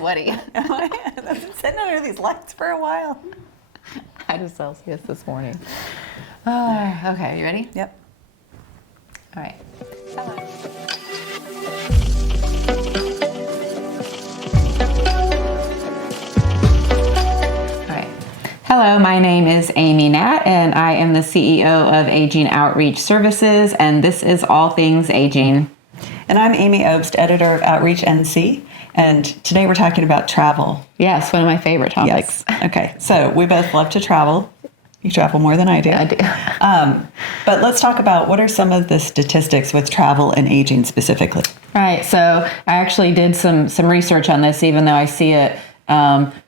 sweaty. I've been sitting under these lights for a while. I had a Celsius this morning. Okay, you ready? Yep. All right. Hello, my name is Amy Natt, and I am the CEO of Aging Outreach Services, and this is All Things Aging. And I'm Amy Obst, editor of Outreach NC, and today we're talking about travel. Yes, one of my favorite topics. Yes. Okay, so we both love to travel. You travel more than I do. I do. But let's talk about what are some of the statistics with travel and aging specifically. Right, so I actually did some research on this, even though I see it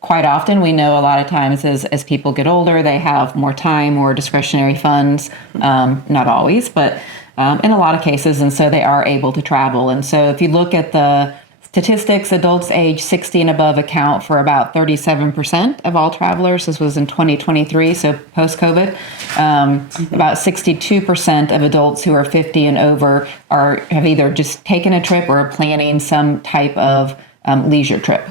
quite often. We know a lot of times as people get older, they have more time, more discretionary funds, not always, but in a lot of cases, and so they are able to travel. And so if you look at the statistics, adults age 60 and above account for about 37% of all travelers. This was in 2023, so post-COVID. About 62% of adults who are 50 and over have either just taken a trip or are planning some type of leisure trip.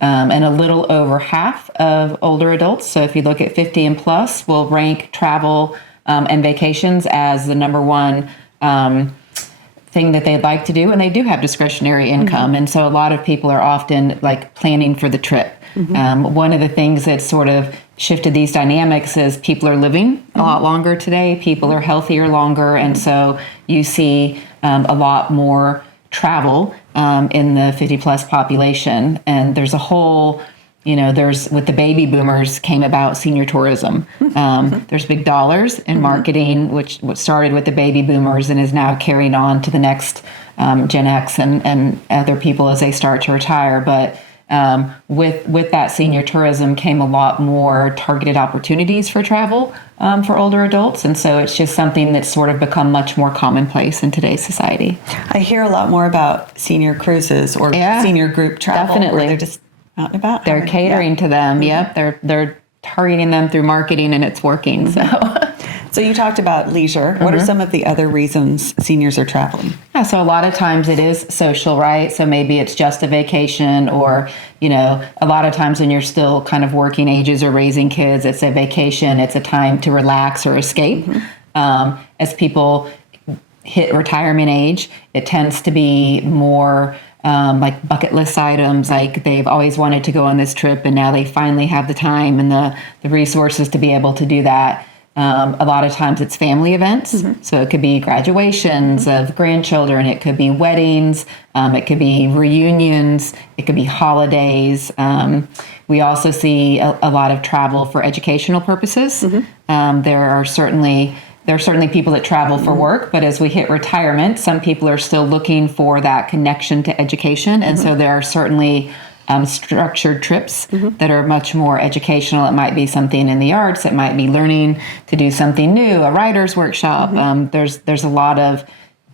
And a little over half of older adults, so if you look at 50 and plus, will rank travel and vacations as the number one thing that they'd like to do, and they do have discretionary income. Mm-hmm. And so a lot of people are often like planning for the trip. Mm-hmm. One of the things that sort of shifted these dynamics is people are living a lot longer today, people are healthier longer, and so you see a lot more travel in the 50 plus population. And there's a whole, with the baby boomers came about senior tourism. There's big dollars in marketing, which started with the baby boomers and is now carried on to the next Gen X and other people as they start to retire. But with that senior tourism came a lot more targeted opportunities for travel for older adults. And so it's just something that's sort of become much more commonplace in today's society. I hear a lot more about senior cruises or senior group travel. Definitely. Where they're just out and about. They're catering to them. Mm-hmm. Yep. They're targeting them through marketing, and it's working. So you talked about leisure. What are some of the other reasons seniors are traveling? Yeah, so a lot of times it is social, right? So maybe it's just a vacation, or, a lot of times when you're still kind of working ages or raising kids, it's a vacation. It's a time to relax or escape. As people hit retirement age, it tends to be more like bucket list items, like they've always wanted to go on this trip and now they finally have the time and the resources to be able to do that. A lot of times it's family events. So it could be graduations of grandchildren. It could be weddings. It could be reunions. It could be holidays. We also see a lot of travel for educational purposes. There are certainly people that travel for work, but as we hit retirement, some people are still looking for that connection to education. And so there are certainly structured trips that are much more educational. It might be something in the arts. It might be learning to do something new, a writer's workshop. There's a lot of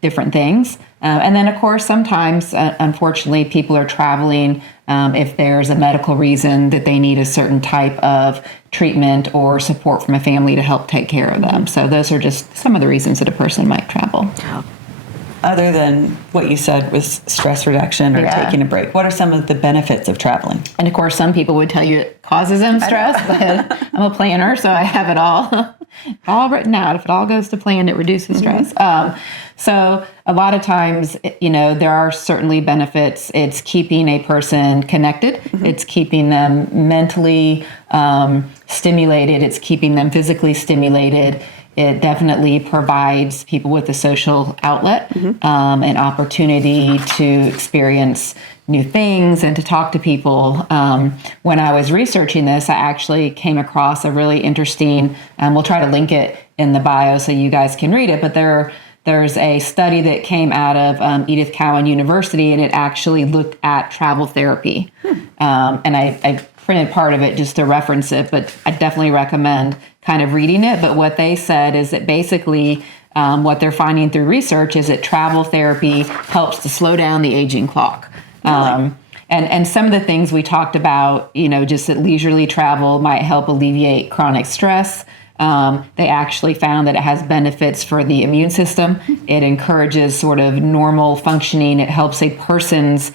different things. And then, of course, sometimes, unfortunately, people are traveling if there's a medical reason that they need a certain type of treatment or support from a family to help take care of them. So those are just some of the reasons that a person might travel. Other than what you said was stress reduction or taking a break, what are some of the benefits of traveling? And of course, some people would tell you it causes them stress, but I'm a planner, so I have it all written out. If it all goes to plan, it reduces stress. So a lot of times, there are certainly benefits. It's keeping a person connected. It's keeping them mentally stimulated. It's keeping them physically stimulated. It definitely provides people with a social outlet, an opportunity to experience new things and to talk to people. When I was researching this, I actually came across a really interesting, we'll try to link it in the bio so you guys can read it, but there's a study that came out of Edith Cowan University, and it actually looked at travel therapy. And I printed part of it just to reference it, but I definitely recommend kind of reading it. But what they said is that basically what they're finding through research is that travel therapy helps to slow down the aging clock. Really? And some of the things we talked about, just that leisurely travel might help alleviate chronic stress. They actually found that it has benefits for the immune system. It encourages sort of normal functioning. It helps a person's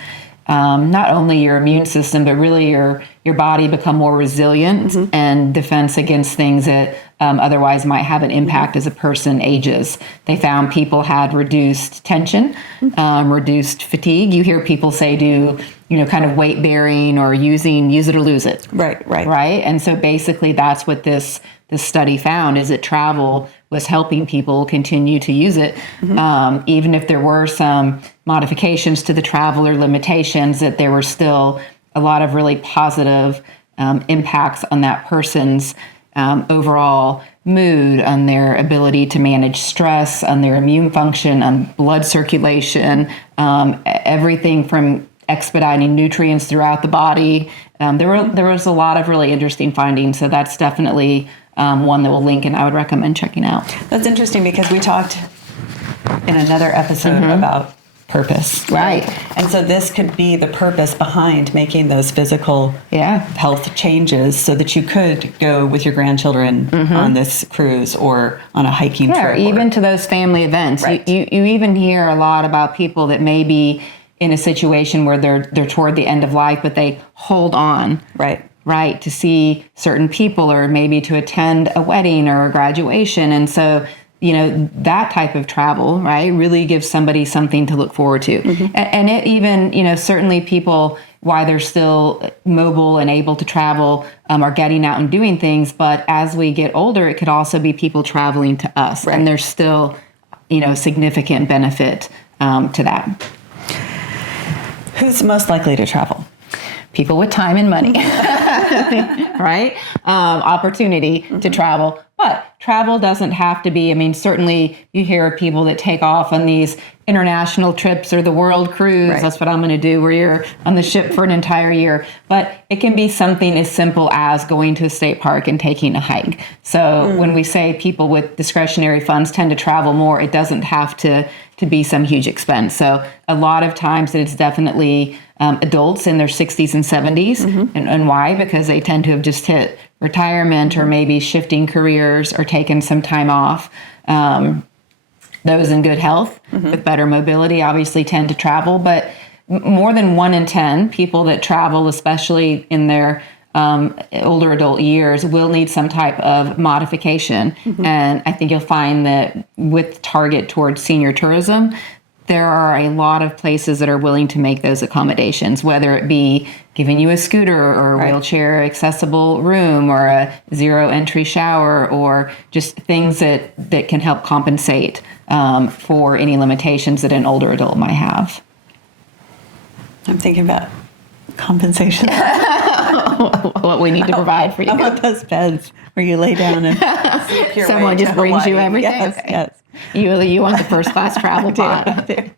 not only your immune system, but really your body become more resilient and defense against things that otherwise might have an impact as a person ages. They found people had reduced tension, reduced fatigue. You hear people say do, kind of weight bearing or use it or lose it. Right. Right. And so basically that's what this study found, is that travel was helping people continue to use it. Even if there were some modifications to the travel or limitations, that there were still a lot of really positive impacts on that person's overall mood, on their ability to manage stress, on their immune function, on blood circulation, everything from expediting nutrients throughout the body. There was a lot of really interesting findings. So that's definitely one that we'll link and I would recommend checking out. That's interesting because we talked in another episode about purpose. Right. And so this could be the purpose behind making those physical health changes so that you could go with your grandchildren on this cruise or on a hiking trip. Or even to those family events. Right. You even hear a lot about people that may be in a situation where they're toward the end of life, but they hold on. Right, to see certain people or maybe to attend a wedding or a graduation. And so, that type of travel, right, really gives somebody something to look forward to. And it even, certainly people, while they're still mobile and able to travel, are getting out and doing things. But as we get older, it could also be people traveling to us. And there's still, significant benefit to that. Who's most likely to travel? People with time and money, right? Opportunity to travel. But travel doesn't have to be, certainly you hear of people that take off on these international trips or the world cruise. Right. That's what I'm going to do, where you're on the ship for an entire year. But it can be something as simple as going to a state park and taking a hike. So when we say people with discretionary funds tend to travel more, it doesn't have to be some huge expense. So a lot of times it's definitely adults in their 60s and 70s. And why? Because they tend to have just hit retirement or maybe shifting careers or taken some time off. Those in good health with better mobility obviously tend to travel, but more than 1 in 10 people that travel, especially in their older adult years, will need some type of modification. And I think you'll find that with target towards senior tourism, there are a lot of places that are willing to make those accommodations, whether it be giving you a scooter or a wheelchair accessible room or a zero entry shower or just things that can help compensate for any limitations that an older adult might have. I'm thinking about compensation. What we need to provide for you. How about those beds where you lay down and someone just brings you everything? Yes, okay. yes. You want the first class travel pod.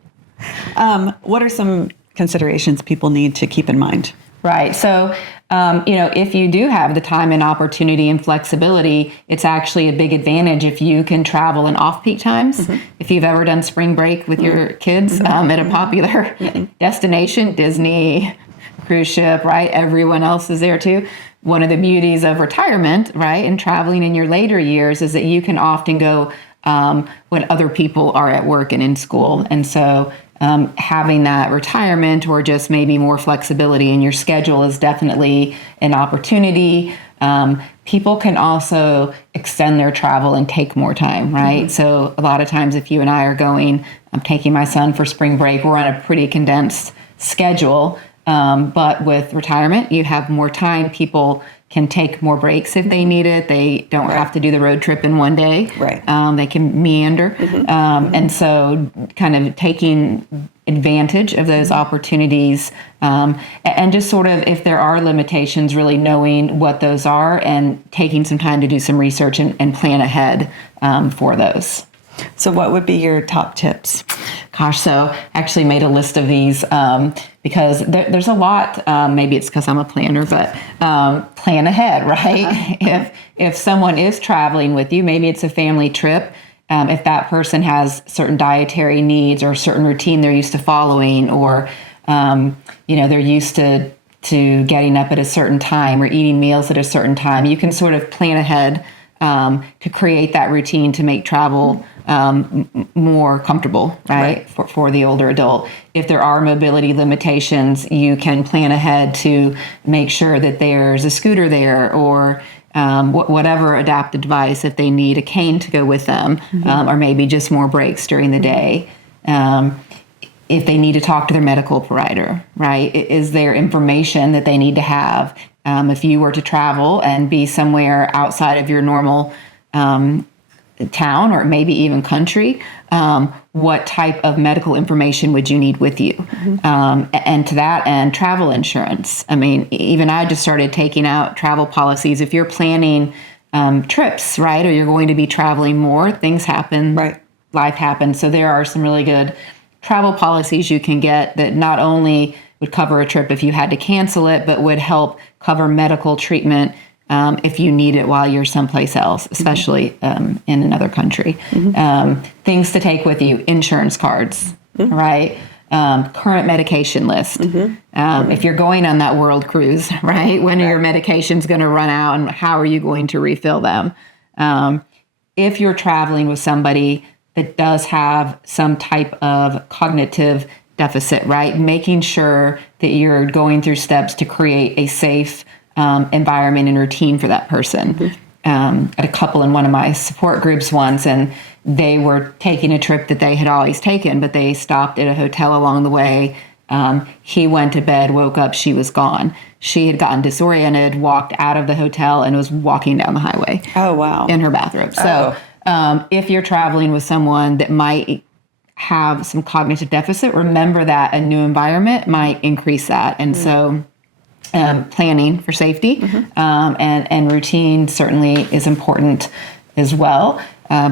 What are some considerations people need to keep in mind? Right. So, if you do have the time and opportunity and flexibility, it's actually a big advantage if you can travel in off-peak times. If you've ever done spring break with your kids at a popular destination, Disney, cruise ship, right? Everyone else is there too. One of the beauties of retirement, right, and traveling in your later years is that you can often go when other people are at work and in school. And so having that retirement or just maybe more flexibility in your schedule is definitely an opportunity. People can also extend their travel and take more time, right? So a lot of times if you and I are going, I'm taking my son for spring break, we're on a pretty condensed schedule. But with retirement, you have more time. People can take more breaks if they need it. They don't have to do the road trip in one day. They can meander. And so kind of taking advantage of those opportunities and just sort of, if there are limitations, really knowing what those are and taking some time to do some research and plan ahead for those. So what would be your top tips? Gosh, so I actually made a list of these because there's a lot, maybe it's because I'm a planner, but plan ahead, right? If someone is traveling with you, maybe it's a family trip, if that person has certain dietary needs or a certain routine they're used to following, or, they're used to getting up at a certain time or eating meals at a certain time, you can sort of plan ahead to create that routine to make travel more comfortable, right? For the older adult. If there are mobility limitations, you can plan ahead to make sure that there's a scooter there, or whatever adaptive device, if they need a cane to go with them, or maybe just more breaks during the day. If they need to talk to their medical provider, right? Is there information that they need to have? If you were to travel and be somewhere outside of your normal town, or maybe even country, what type of medical information would you need with you? And to that end, travel insurance. I mean, even I just started taking out travel policies. If you're planning trips, right, or you're going to be traveling more, things happen, life happens. So there are some really good travel policies you can get that not only would cover a trip if you had to cancel it, but would help cover medical treatment if you need it while you're someplace else, especially in another country. Things to take with you: insurance cards, right? Current medication list. If you're going on that world cruise, right? When are your medications going to run out, and how are you going to refill them? If you're traveling with somebody that does have some type of cognitive deficit, right? Making sure that you're going through steps to create a safe environment and routine for that person. I had a couple in one of my support groups once, and they were taking a trip that they had always taken, but they stopped at a hotel along the way. He went to bed, woke up, she was gone. She had gotten disoriented, walked out of the hotel, and was walking down the highway. Oh, wow. In her bathrobe. So if you're traveling with someone that might have some cognitive deficit, remember that a new environment might increase that. And so planning for safety and routine certainly is important as well.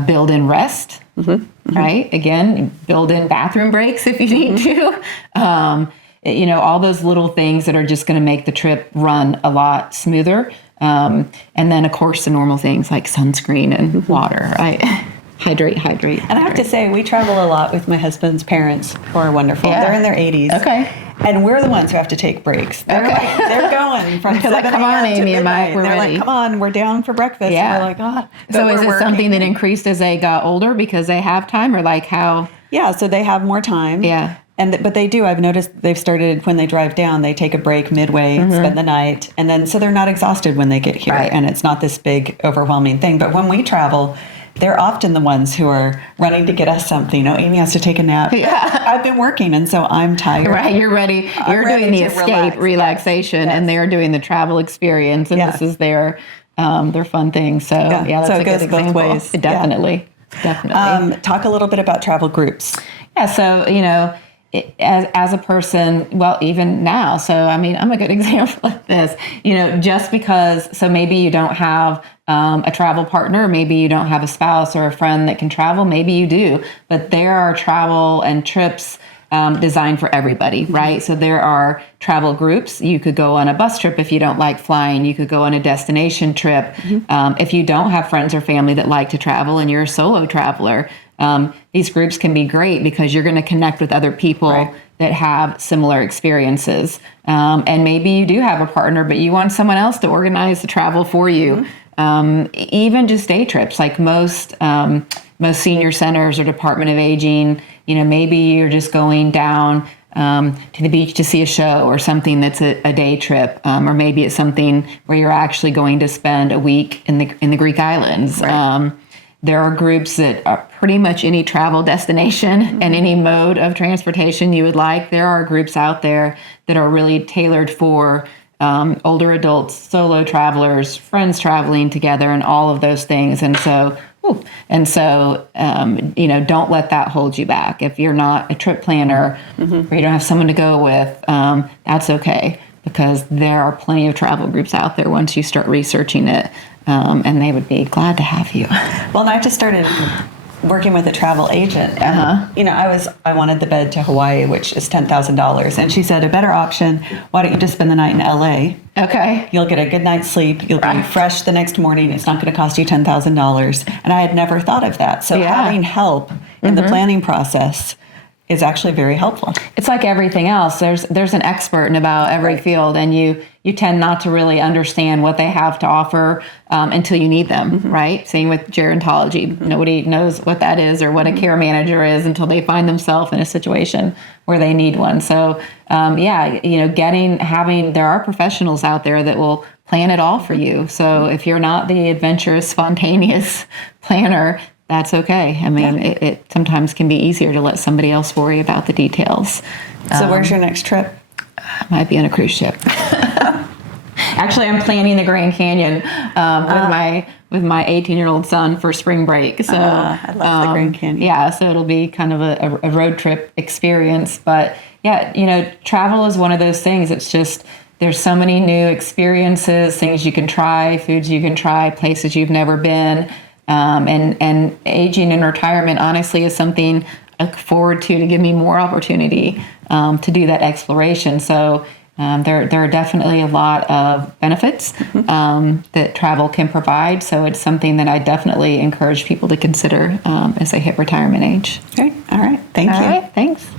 Build in rest, right? Again, build in bathroom breaks if you need to. All those little things that are just going to make the trip run a lot smoother. And then, of course, the normal things like sunscreen and water, right? Hydrate. And I have to say, we travel a lot with my husband's parents, who are wonderful. Yeah. They're in their 80s. Okay. And we're the ones who have to take breaks. They're going from 7 like, come on, Amy, we're ready. like, come on, we're down for breakfast. Yeah. And we're like, oh. So is it something that increased as they got older because they have time, or like how? Yeah, so they have more time. Yeah. But they do. I've noticed they've started, when they drive down, they take a break midway, spend the night, and then so they're not exhausted when they get here. Right. And it's not this big, overwhelming thing. But when we travel, they're often the ones who are running to get us something. Oh, Amy has to take a nap. Yeah. I've been working, and so I'm tired. Right, you're ready. You're doing the escape, relaxation, and they're doing the travel experience, and this is their fun thing. So, that's so a it goes good example. both ways. Definitely. Talk a little bit about travel groups. Yeah, so, as a person, well, even now, so I mean, I'm a good example of this, just because, so maybe you don't have a travel partner, maybe you don't have a spouse or a friend that can travel, maybe you do, but there are travel and trips designed for everybody, right? So there are travel groups. You could go on a bus trip if you don't like flying. You could go on a destination trip. If you don't have friends or family that like to travel and you're a solo traveler, these groups can be great because you're going to connect with other people that have similar experiences. And maybe you do have a partner, but you want someone else to organize the travel for you. Even just day trips, like most senior centers or Department of Aging, maybe you're just going down to the beach to see a show or something that's a day trip, or maybe it's something where you're actually going to spend a week in the Greek islands. Right. There are groups that are pretty much any travel destination and any mode of transportation you would like. There are groups out there that are really tailored for older adults, solo travelers, friends traveling together, and all of those things. And so, don't let that hold you back. If you're not a trip planner or you don't have someone to go with, that's okay, because there are plenty of travel groups out there once you start researching it. And they would be glad to have you. Well, and I just started working with a travel agent. And, I wanted the bed to Hawaii, which is $10,000. And she said, a better option, why don't you just spend the night in LA? Okay. You'll get a good night's sleep. You'll be fresh the next morning. It's not going to cost you $10,000. And I had never thought of that. So having help in the planning process is actually very helpful. It's like everything else. There's an expert in about every field, and you tend not to really understand what they have to offer until you need them, right? Same with gerontology. Nobody knows what that is or what a care manager is until they find themselves in a situation where they need one. So, there are professionals out there that will plan it all for you. So if you're not the adventurous, spontaneous planner, that's okay. I mean, it sometimes can be easier to let somebody else worry about the details. So where's your next trip? Might be on a cruise ship. Actually, I'm planning the Grand Canyon with my 18-year-old son for spring break. So I love the Grand Canyon. Yeah, so it'll be kind of a road trip experience. But yeah, travel is one of those things. It's just there's so many new experiences, things you can try, foods you can try, places you've never been. And aging and retirement, honestly, is something I look forward to give me more opportunity to do that exploration. So there are definitely a lot of benefits that travel can provide. So it's something that I definitely encourage people to consider as they hit retirement age. Okay. All right. Thank you. All right. Thanks.